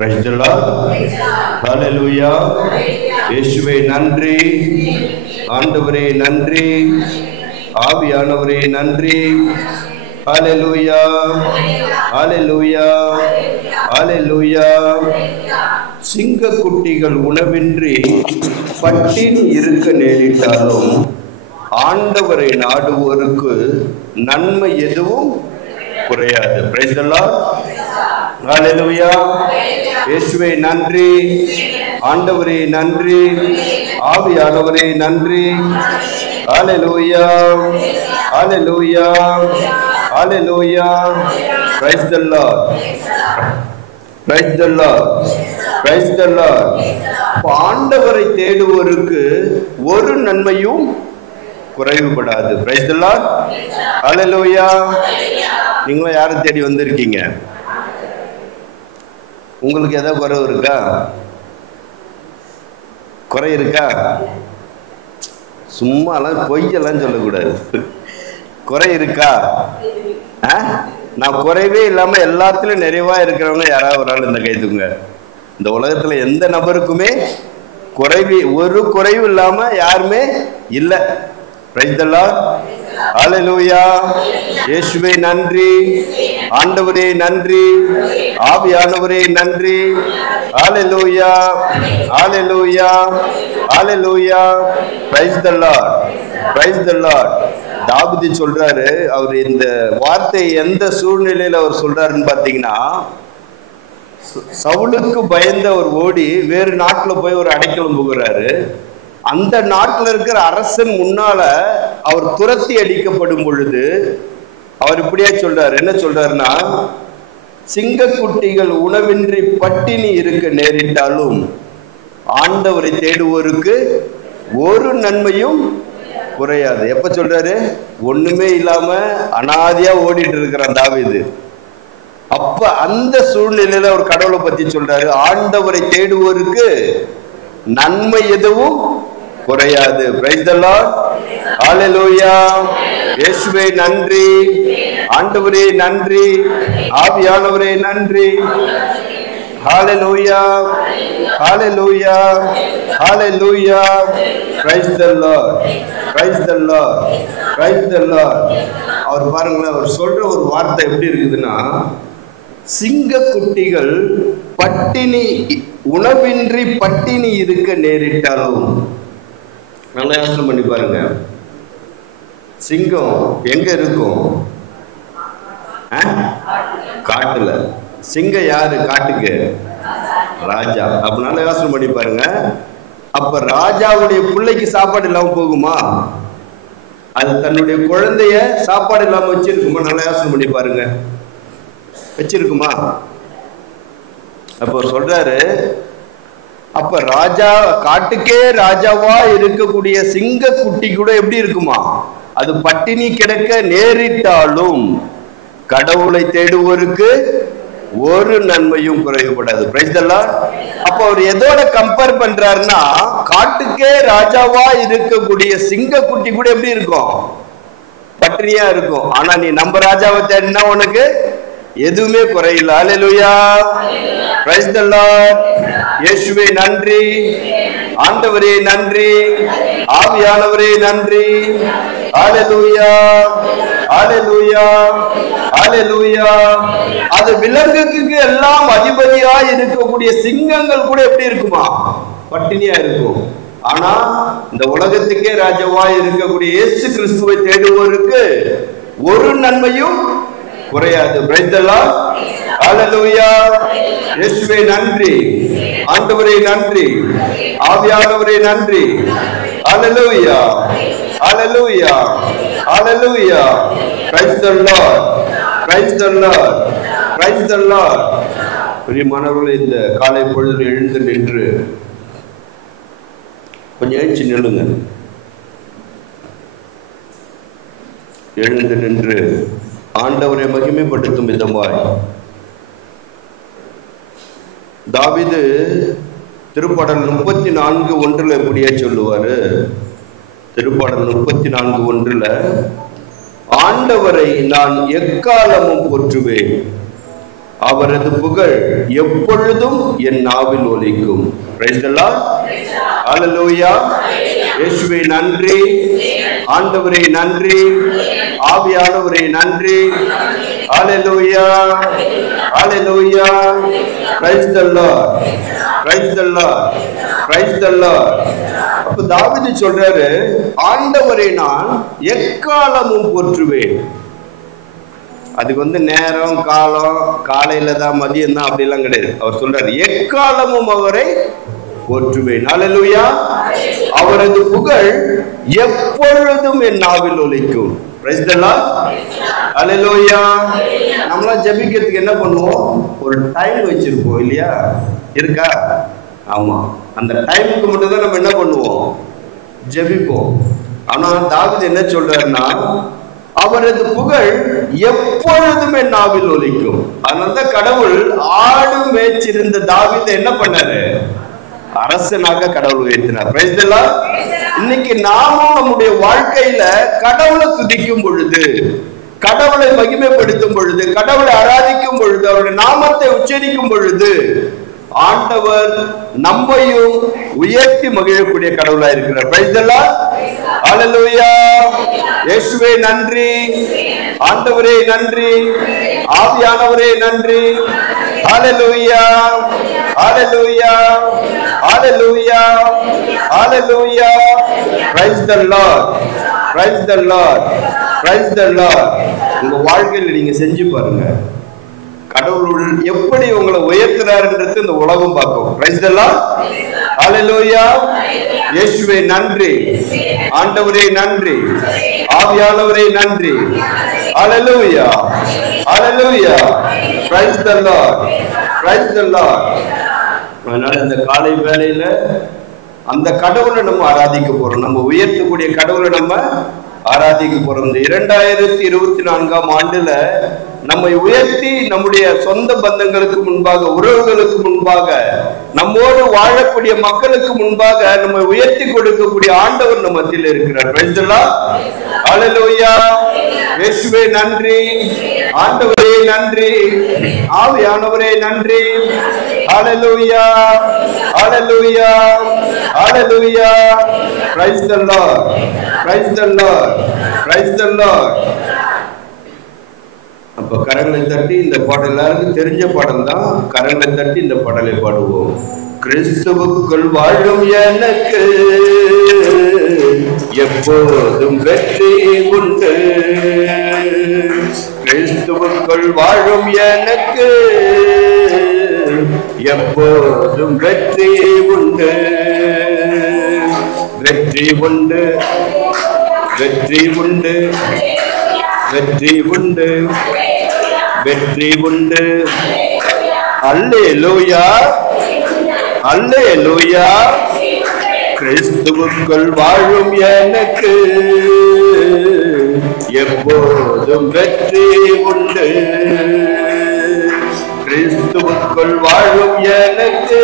Praise the Lord. Hallelujah. இயேசுவே நன்றி, ஆண்டவரே நன்றி, ஆவியானவரே நன்றி. ஹalleluya, ஹalleluya, ஹalleluya. சிங்கக்குட்டிகள் உணவின்றி பட்டினி இருக்க நேரிட்டாலும் ஆண்டவரை நாடுவோருக்கு நன்மை எதுவும் குறையாது. Praise the Lord. Hallelujah. இயேசுவே நன்றி, ஆண்டவரே நன்றி, ஆவியானவரே நன்றி. Hallelujah, hallelujah, hallelujah. Praise the Lord, praise the Lord, praise the Lord. ஆண்டவரை தேடுவோருக்கு ஒரு நன்மையும் குறைவுபடாது. Praise the Lord. Hallelujah. நீங்களும் யாரை தேடி வந்திருக்கீங்க? உங்களுக்கு ஏதாவது குறை இருக்கா? குறை இருக்கா? சும்மாலாம் பொய்யெல்லாம் சொல்லக்கூடாது. குறை இருக்கா? நான் குறைவே இல்லாம எல்லாத்துலயும் நிறைவா இருக்கிறவங்க யாராவது ஒரு ஆள் இந்த கை தூங்க. இந்த உலகத்துல எந்த நபருக்குமே ஒரு குறைவு இல்லாம யாருமே இல்லை. Praise the Lord. Hallelujah. இயேசுவே நன்றி, ஆண்டவரே நன்றி, ஆவியானவரே நன்றி. Hallelujah, hallelujah, hallelujah. Praise the Lord, praise the Lord. தாவீது சொல்றாரு, அவர் இந்த வார்த்தை எந்த சூழ்நிலையில அவர் சொல்றாருன்னு பாத்தீங்கன்னா, சவுலுக்கு பயந்த ஒரு ஓடி வேறு நாட்டுல போய் ஒரு அடைக்கலம் புகுறாரு. அந்த நாட்டில் இருக்கிற அரசன் முன்னால அவர் துரத்தி அடிக்கப்படும் பொழுது அவர் இப்படியே சொல்றாரு. என்ன சொல்றாருன்னா, சிங்கக்குட்டிகள் உணவின்றி பட்டினி இருக்க நேரிட்டாலும் ஆண்டவரை தேடுவோருக்கு ஒரு நன்மையும் குறையாது. எப்ப சொல்றாரு? ஒண்ணுமே இல்லாம அனாதையா ஓடிட்டு இருக்கிறான் தாவீது. அப்ப அந்த சூழ்நிலையில ஒரு கடவுளை பத்தி சொல்றாரு, ஆண்டவரை தேடுவோருக்கு நன்மை எதுவும் குறையாது. Praise the Lord. Hallelujah. இயேசுவே நன்றி, ஆண்டவரே நன்றி, ஆவியானவரே நன்றி. Hallelujah, hallelujah, hallelujah. Praise the Lord, praise the Lord, praise the Lord. அவர் பாருங்களேன், அவர் சொல்ற ஒரு வார்த்தை எப்படி இருக்குதுன்னா, சிங்கக்குட்டிகள் பட்டினி உணவின்றி பட்டினி இருக்க நேரிட்டாலும். நல்லா யோசனை பண்ணி பாருங்க, சிங்கம் எங்க இருக்கும்? காட்டுல. சிங்கம் யாரு? காட்டுக்கு ராஜா. அப்ப நல்லா யோசனை பண்ணி பாருங்க, அப்ப ராஜாவுடைய பிள்ளைக்கு சாப்பாடு இல்லாம போகுமா? அது தன்னுடைய குழந்தைய சாப்பாடு இல்லாம வச்சிருக்குமா? நல்லா யோசனை பண்ணி பாருங்க, வச்சிருக்குமா? அப்போ சொல்றாரு, அப்ப ராஜா, காட்டுக்கே ராஜாவா இருக்கக்கூடிய சிங்க குட்டி கூட எப்படி இருக்குமா? அது பட்டினி கிடக்க நேரிட்டாலும் கடவுளை தேடுவோருக்கு ஒரு நன்மையும் குறைவுபடாது. Praise the Lord. அப்ப அவர் எதோட கம்பேர் பண்றாருன்னா, காட்டுக்கே ராஜாவா இருக்கக்கூடிய சிங்க குட்டி கூட எப்படி இருக்கும்? பட்டினியா இருக்கும். ஆனா நீ நம்ம ராஜாவை தேடினா உனக்கு எதுவுமே குறையில்லை. Hallelujah. Praise the Lord. இயேசுவே நன்றி, ஆண்டவரே நன்றி, ஆவியானவரே நன்றி. Hallelujah, hallelujah, hallelujah. அது விலங்குக்கு எல்லாம் அதிபதியா இருக்கக்கூடிய சிங்கங்கள் கூட எப்படி இருக்குமா? பட்டினியா இருக்கும். ஆனா இந்த உலகத்துக்கே ராஜாவா இருக்கக்கூடிய இயேசு கிறிஸ்துவை தேடுவோருக்கு ஒரு நன்மையும் குறையாது. Praise the Lord. Hallelujah. இயேசுவே நன்றி, ஆண்டவரே நன்றி, ஆவியானவரே நன்றி. Hallelujah, hallelujah, hallelujah. Praise the Lord, praise the Lord, praise the Lord. பிரியமானவர்களே, இந்த காலை பொழுதில் எழுந்து நின்று கொஞ்சம் எழுச்சி நில்லுங்க. எழுந்து நின்று ஆண்டவரை மகிமைப்படுத்தும் விதமாய் தாவீது திருப்பாடல் 34:1 எப்படியே சொல்லுவாரு? திருப்பாடல் 34:1 ஆண்டவரை நான் எக்காலமும் போற்றுவேன், அவரது புகழ் எப்பொழுதும் என் நாவில் ஒலிக்கும். Praise the Lord. ஹல்லேலூயா. இயேசுவே நன்றி, ஆண்டவரே நன்றி, ஆவியானவரே நன்றி. Hallelujah, hallelujah. Praise the Lord, praise the Lord, praise the Lord. அப்ப தாவீது சொல்றாரு, ஆண்டவரை நான் எக்காலமும் போற்றுவேன். அதுக்கு நேரம் காலம், காலையில தான் மதியம் தான் அப்படிலாம் கிடையாது. அவர் சொல்றாரு எக்காலமும் அவரை போற்றுவேன். ஹல்லேலூயா. அவரது புகழ் எப்பொழுதும் என் நாவில் ஒலிக்கும். Praise the Lord. ஹல்லேலூயா. நம்மளாம் ஜெபிக்கிறதுக்கு என்ன பண்ணுவோம்? ஒரு டைம் வச்சிருப்போம் இல்லையா? இருக்கா? ஆமா. அந்த டைமுக்கு மட்டும் தான் நம்ம என்ன பண்ணுவோம்? ஜெபிப்போம். ஆனா தாவீது என்ன சொல்றாருன்னா, அவரது புகழ் எப்பொழுதும் என் நாவில் ஒலிக்கும். அதனால கடவுள் ஆடு மேய்ச்சிருந்த தாவீதை என்ன பண்ணாரு? அரசனாக கடவுள் உயர்த்தினார். Price the Lord. இன்னைக்கு நாமும் நம்முடைய வாழ்க்கையில கடவுளை துதிக்கும் பொழுது, கடவுளை மகிமைப்படுத்தும் பொழுது, கடவுளை ஆராதிக்கும் பொழுது, அவருடைய நாமத்தை உச்சரிக்கும் பொழுது, ஆண்டவர் நம்மையும் உயர்த்தி மகிழக்கூடிய கடவுளா இருக்கிறார். Praise the Lord. ஹல்லேலூயா. இயேசுவே நன்றி, ஆண்டவரே நன்றி, ஆவியானவரே நன்றி. Hallelujah, hallelujah, hallelujah, hallelujah. Praise the Lord, praise the Lord, praise the Lord. உங்க வாழ்க்கையில் நீங்க செஞ்சு பாருங்க, கடவுள் எப்படி உங்களை உயர்த்துறாருன்றது இந்த உலகம் பார்க்கும். Praise the Lord. ஹல்லேலூயா. இயேசுவே நன்றி, ஆண்டவரே நன்றி, ஆவியானவரே நன்றி. Hallelujah, hallelujah. Praise the Lord, praise the Lord. அதனால இந்த காலை வேளையில அந்த கடவுளை நம்ம ஆராதிக்க போறோம். நம்ம உயர்த்தக்கூடிய கடவுளை நம்ம ஆராதிக்க போறோம். இந்த 2024ஆம் ஆண்டுல நம்மை உயர்த்தி நம்முடைய சொந்த பந்தங்களுக்கு முன்பாக, உறவுகளுக்கு முன்பாக, நம்மோடு வாழக்கூடிய மக்களுக்கு முன்பாக நம்மை உயர்த்தி கொடுக்கக்கூடிய ஆண்டவர் நம்ம மத்தியில் இருக்கிறார். Praise the Lord. ஹல்லேலூயா. இயேசுவே நன்றி, ஆண்டவரே நன்றி, ஆவியானவரே நன்றி. Hallelujah, hallelujah, hallelujah. Praise the Lord, praise the Lord, praise the Lord. அப்ப கரங்களை தட்டி இந்த பாடல் எல்லாருக்கும் தெரிஞ்ச பாடல் தான். கரங்களை தட்டி இந்த பாடலை பாடுவோம். கிறிஸ்துவுக்குள் வாழும் எனக்கு எப்போதும் வெற்றி உண்டு. கிறிஸ்துவுக்குள் வாழும் எனக்கு எப்போதும் வெற்றி உண்டு. வெற்றி உண்டு, வெற்றி உண்டு, வெற்றி உண்டு, வெற்றி உண்டு. அல்லேலூயா, அல்லேலூயா. கிறிஸ்துவுக்குள் வாழும் எனக்கு எப்போதும் வெற்றி உண்டு. கிறிஸ்துவுக்குள் வாழும் எனக்கு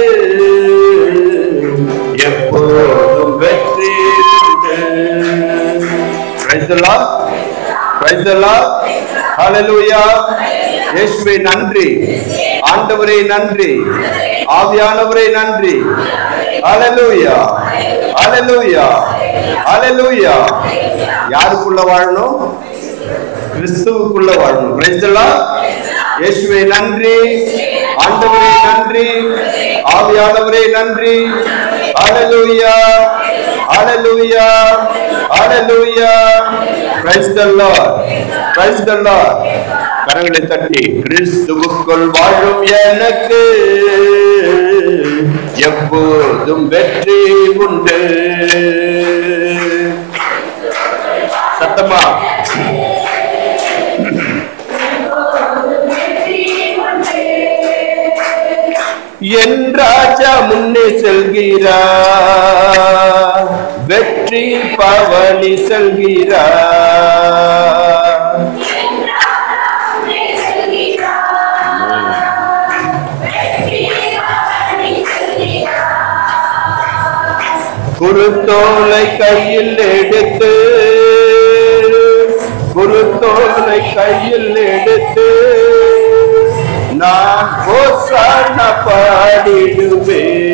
எப்போதும் வெற்றி உண்டு. Praise the Lord, praise the Lord. Hallelujah. இயேசுவே நன்றி, ஆண்டவரே நன்றி, ஆவியானவரே நன்றி. ஹல்லேலூயா, ஹல்லேலூயா, ஹல்லேலூயா. யாருக்குள்ள வாழணும்? கிறிஸ்துவுக்குள்ள வாழணும். Praise the Lord. இயேசுவே நன்றி, ஆண்டவரே நன்றி, ஆவியானவரே நன்றி. Hallelujah, hallelujah, hallelujah. Praise the Lord, praise the Lord. கரங்களை தட்டி கிறிஸ்துவுக்குள் வாழும் எனக்கு எப்போதும் வெற்றி உண்டு. சத்தமா என் ராஜா முன்னே செல்கிறார், வெற்றி பவனி செல்கிறார். குருத்தோலை கையில் எடுத்து, குருத்தோலை கையில் எடுத்து நான் ஹோசானா பாடிடுவேன்,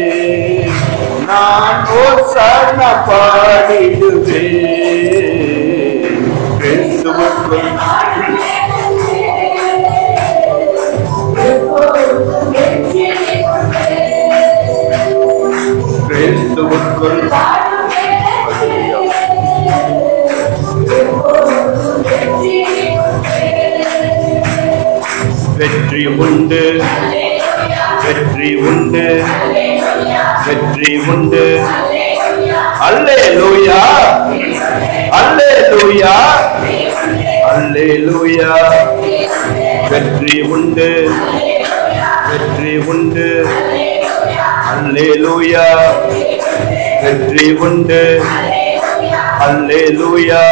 நான் ஹோசானா பாடிடுவேன். கிறிஸ்துவுக்குள் கிறிஸ்துவுக்குள் வெற்றி உண்டு, வெற்றி உண்டு, வெற்றி உண்டு. அல்லேலூயா, அல்லேலூயா, அல்லேலூயா. வெற்றி உண்டு, வெற்றி உண்டு. அல்லேலூயா, வெற்றி உண்டு. அல்லேலூயா.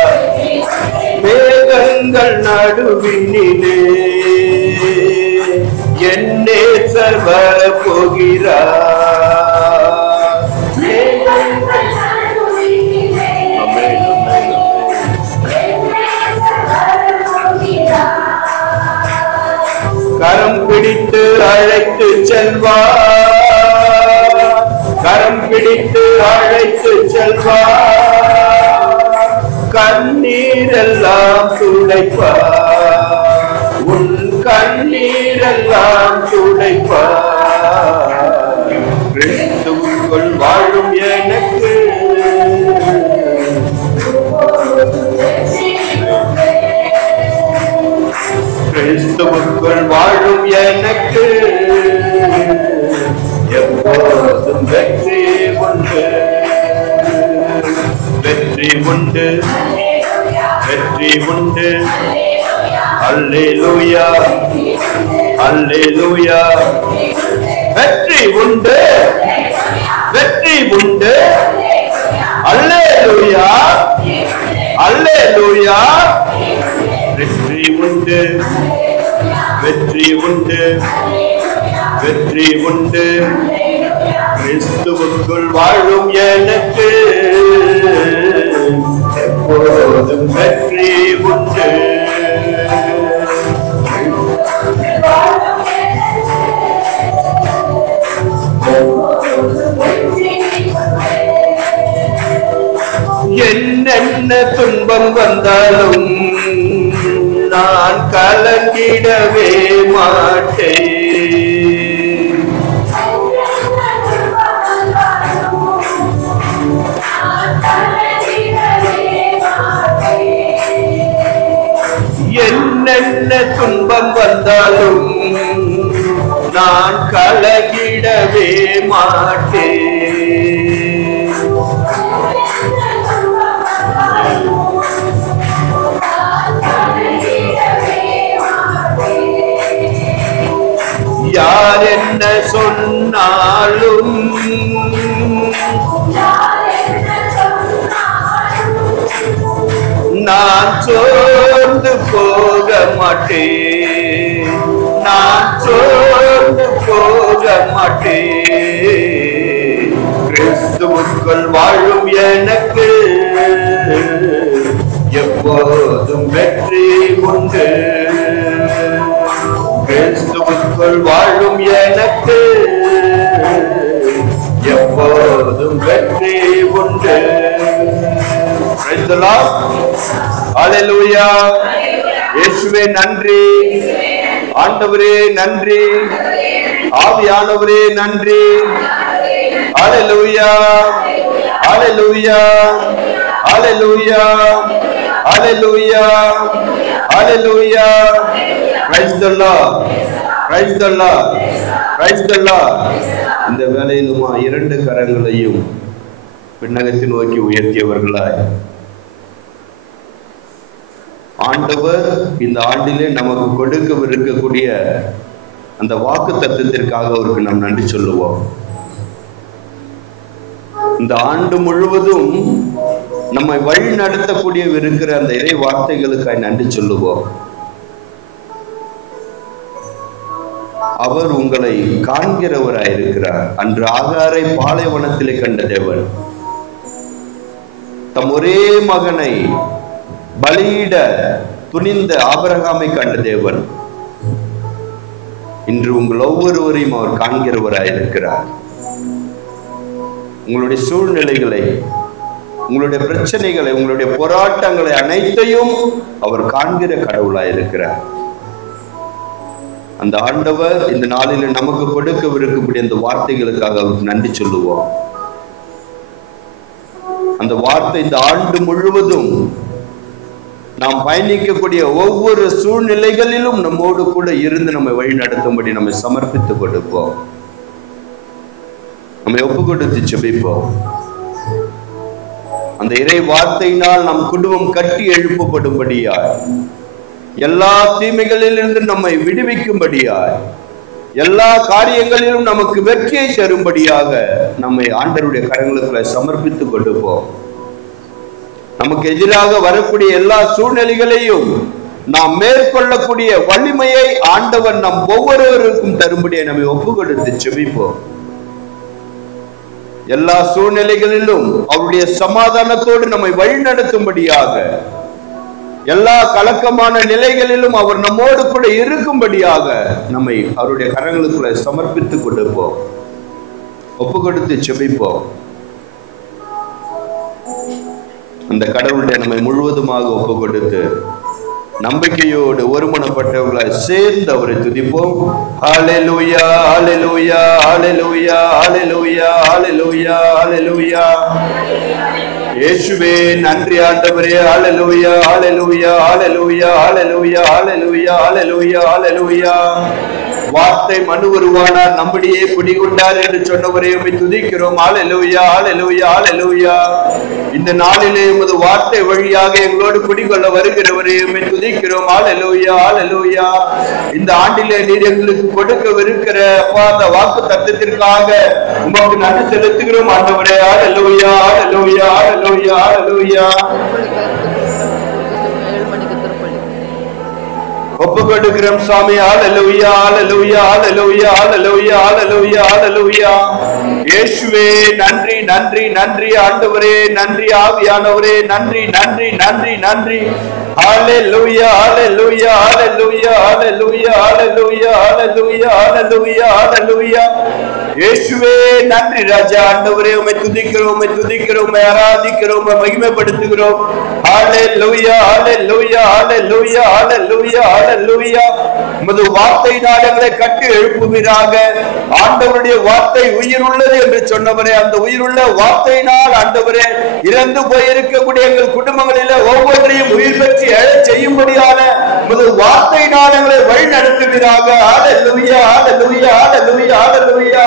மேகங்கள் நடுவினிலே என் நேசர் வரப்போகிறார். கரம் பிடித்து அழைத்து செல்வார், கரம் பிடித்து அழைத்து செல்வார். கண்ணீரெல்லாம் துடைப்பார், உன் கண்ணீரெல்லாம் துடைப்பார். கிறிஸ்துவுக்குள் வாழும் எனக்கு கிறிஸ்துவுக்குள் வாழும் எனக்கு எப்போதும் வெற்றி உண்டு, வெற்றி உண்டு, வெற்றி உண்டு. அல்லேலூயா, அல்லேலூயா. வெற்றி உண்டு, வெற்றி உண்டு. அல்லேலூயா, அல்லேலூயா. வெற்றி உண்டு, வெற்றி உண்டு, வெற்றி உண்டு. கிறிஸ்துவுக்குள் வாழும் எனக்கு எப்போதும் வெற்றி உண்டு. என்னென்ன துன்பம் வந்தாலும் நான் கலங்கிடவே மாட்டேன். என்னென்ன துன்பம் வந்தாலும் நான் கலங்கிடவே மாட்டேன். யார் என்ன சொன்னாலும் நான் சோர்ந்து போக மாட்டேன், நான் சோர்ந்து போக மாட்டேன். கிறிஸ்துவுக்குள் வாழும் எனக்கு எப்போதும் வெற்றி உண்டு. கிறிஸ்துவுக்குள் வாழும் எனக்கு எப்போதும் வெற்றி உண்டு. Praise the Lord. Hallelujah. இயேசுவே நன்றி, ஆண்டவரே நன்றி, ஆவியானவரே நன்றி. Hallelujah, Hallelujah, Hallelujah, Hallelujah, Hallelujah. Praise the Lord, praise the Lord, praise the Lord. இந்த வேளையிலுமா இரண்டு கரங்களையும் விண்ணகத்தை நோக்கி உயர்த்தியவர்களாய் ஆண்டவர் இந்த ஆண்டிலே நமக்கு கொடுக்கவிருக்கக்கூடிய அந்த வாக்கு தத்துவத்திற்காக அவருக்கு நாம் நன்றி சொல்லுவோம். இந்த ஆண்டு முழுவதும் நம்மை வழி நடத்தக்கூடிய இருக்கிற அந்த இறை வார்த்தைகளுக்காய் நன்றி சொல்லுவோம். அவர் உங்களை காண்கிறவராயிருக்கிறார். அன்று ஆகாரை பாலைவனத்திலே கண்ட தேவன் தம் ஒரே மகனை பலியிட துணிந்த ஆபிரகாமை கண்ட தேவன் இன்று உங்கள் ஒவ்வொருவரையும் அவர் காண்கிறவராயிருக்கிறார். உங்களுடைய சூழ்நிலைகளை, உங்களுடைய பிரச்சனைகளை, உங்களுடைய போராட்டங்களை அனைத்தையும் அவர் காண்கிற கடவுளாயிருக்கிறார். அந்த ஆண்டவர் இந்த நாளில் நமக்கு கொடுக்கவிருக்கக்கூடிய அந்த வார்த்தைகளுக்காக அவருக்கு நன்றி சொல்லுவோம். அந்த வார்த்தை இந்த ஆண்டு முழுவதும் நாம் பயணிக்கக்கூடிய ஒவ்வொரு சூழ்நிலைகளிலும் நம்மோடு கூட இருந்து நம்மை வழி நடத்தும்படி நம்மை சமர்ப்பித்துக் கொடுப்போம். நம்மை ஒப்பு கொடுத்து செபிப்போம். அந்த இறை வார்த்தையினால் நம் குடும்பம் கட்டி எழுப்பப்படும்படியாய், எல்லா தீமைகளிலிருந்து நம்மை விடுவிக்கும்படியாய், எல்லா காரியங்களிலும் நமக்கு வெற்றியை தரும்படியாக நம்மை ஆண்டவருடைய கரங்களுக்குள்ள சமர்ப்பித்துக் கொடுப்போம். நமக்கு எதிராக வரக்கூடிய எல்லா சூழ்நிலைகளையும் நாம் மேற்கொள்ளக்கூடிய வலிமையை ஆண்டவர் நம் ஒவ்வொருவருக்கும் தரும்படியை நம்மை ஒப்பு கொடுத்து செபிப்போம். எல்லா சூழ்நிலைகளிலும் அவருடைய சமாதானத்தோடு நம்மை வழிநடத்தும்படியாக, எல்லா கலக்கமான நிலைகளிலும் அவர் நம்மோடு கூட இருக்கும்படியாக நம்மை அவருடைய கரங்களுக்குள்ள சமர்ப்பித்துக் கொடுப்போம். ஒப்பு கொடுத்து செபிப்போம். அந்த கடவுளுடைய நம்மை முழுவதுமாக ஒப்பு கொடுத்து நம்பிக்கையோடு ஒருமனப்பட்டவர்களாய் சேர்ந்து அவரை துதிப்போம். ஹல்லேலூயா, ஹல்லேலூயா, ஹல்லேலூயா, ஹல்லேலூயா, ஹல்லேலூயா, ஹல்லேலூயா. இயேசுவே நன்றி ஆண்டவரே. ஹல்லேலூயா, hallelujah, hallelujah, hallelujah, hallelujah, hallelujah, ஹல்லேலூயா. வார்த்தை மனு உருவானார், நம்மிடையே குடிகொண்டார் என்று சொன்னவரே உம்மை துதிக்கிறோம். ஹல்லேலூயா, ஹல்லேலூயா, ஹல்லேலூயா. இந்த நாளிலே உமது வார்த்தை வழியாக எங்களோடு குடிகொள்ள வருகிறவரே உம்மை துதிக்கிறோம். ஹல்லேலூயா, ஹல்லேலூயா. இந்த ஆண்டிலே நீர் எங்களுக்கு கொடுக்கவிருக்கிற அப்பா அந்த வாக்கு தத்தத்திற்காக உமக்கு நன்றி செலுத்துகிறோம் ஆண்டவரே. ஹல்லேலூயா, ஹல்லேலூயா, ஹல்லேலூயா, ஹல்லேலூயா. ஒப்பு கொடுக்கிறோம் சுவாமி. ஹல்லேலூயா, ஹல்லேலூயா, ஹல்லேலூயா, ஹல்லேலூயா, ஹல்லேலூயா, ஹல்லேலூயா. இயேசுவே நன்றி, நன்றி, நன்றி ஆண்டவரே, நன்றி ஆவியானவரே, நன்றி, நன்றி, நன்றி, நன்றி. Hallelujah, hallelujah, hallelujah, hallelujah, hallelujah, hallelujah, hallelujah, ஹல்லேலூயா. இயேசுவே நன்றி ராஜா. ஆண்டவரே உம்மை துதிக்கிறோம், உம்மை துதிக்கிறோம், உம்மை ஆராதிக்கிறோம், உம்மை மகிமைப்படுத்துகிறோம். ஹல்லேலூயா, ஹல்லேலூயா, ஹல்லேலூயா, ஹல்லேலூயா, ஹல்லேலூயா. உமது வார்த்தையினால் எங்களை கட்டி எழுப்புவீராக. ஆண்டவருடைய வார்த்தை உயிர் உள்ளது என்று சொன்னவரே, அந்த உயிருள்ள வார்த்தையினால் ஆண்டவரே இறந்து போயிருக்கக்கூடிய எங்கள் குடும்பங்களில் ஒவ்வொன்றையும் உயிர் பெற்று எழச் செய்யும்படியான உமது வார்த்தையினால் எங்களை வழி நடத்துவீராக. ஹல்லேலூயா, ஹல்லேலூயா, ஹல்லேலூயா, ஹல்லேலூயா.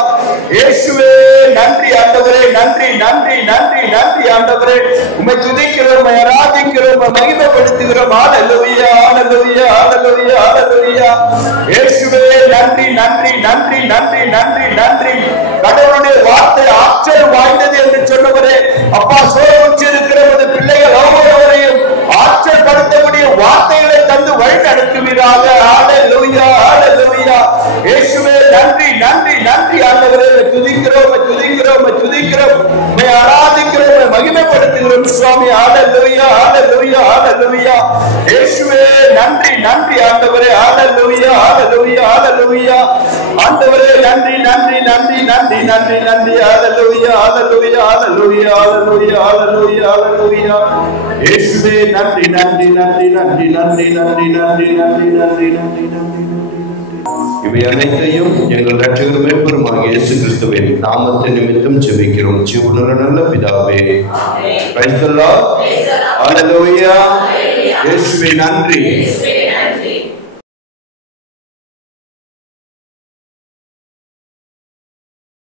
இயேசுவே நன்றி ஆண்டவரே, நன்றி, நன்றி, நன்றி, நன்றி ஆண்டவரே. உம்மை துதிக்கிறோம், உம்மை ஆராதிக்கிறோம், உம்மை மகிமைப்படுத்துகிறோம். ஹல்லேலூயா, ஹல்லேலூயா, ஹல்லேலூயா, ஹல்லேலூயா. இயேசுவே நன்றி, நன்றி, நன்றி, நன்றி, நன்றி, நன்றி. கடவுளுடைய வார்த்தை ஆற்றல் வாய்ந்தது என்று சொன்னவரே, அப்பா சோர்வுற்றிருக்கிற உமது பிள்ளைகள் ஒவ்வொருவரையும் ஆற்றல் படுத்தக்கூடிய வார்த்தைகளை தந்து வழி நடத்துவீராக. ஹல்லேலூயா, ஹல்லேலூயா. இயேசுவே நன்றி, நன்றி, நன்றி ஆண்டவரே. துதிக்கிறோம், துதிக்கிறோம், துதிக்கிறோம், உம்மை ஆராதிக்கிறோம், உம்மை மகிமைப்படுத்துகிறோம் சுவாமி. ஹல்லேலூயா, ஹல்லேலூயா, ஹல்லேலூயா. இயேசுவே நன்றி, நன்றி ஆண்டவரே. ஹல்லேலூயா, ஹல்லேலூயா, ஹல்லேலூயா. ஆண்டவரே நன்றி, நன்றி, நன்றி, நன்றி, நன்றி, நன்றி. Hallelujah, hallelujah, hallelujah, hallelujah, hallelujah, ஹல்லேலூயா. இயேசுவே நன்றி, நன்றி, நன்றி, நன்றி, நன்றி, நன்றி, நன்றி, நன்றி, நன்றி, நன்றி, நன்றி. இவை அனைத்தையும் எங்கள் இரட்சகர் மீட்பருமாகிய இயேசு கிறிஸ்துவின் நாமத்தின் நிமித்தம் ஜெபிக்கிறோம் ஜீவனுள்ள நல்ல பிதாவே. Praise the Lord. ஹல்லேலூயா. இயேசுவே நன்றி.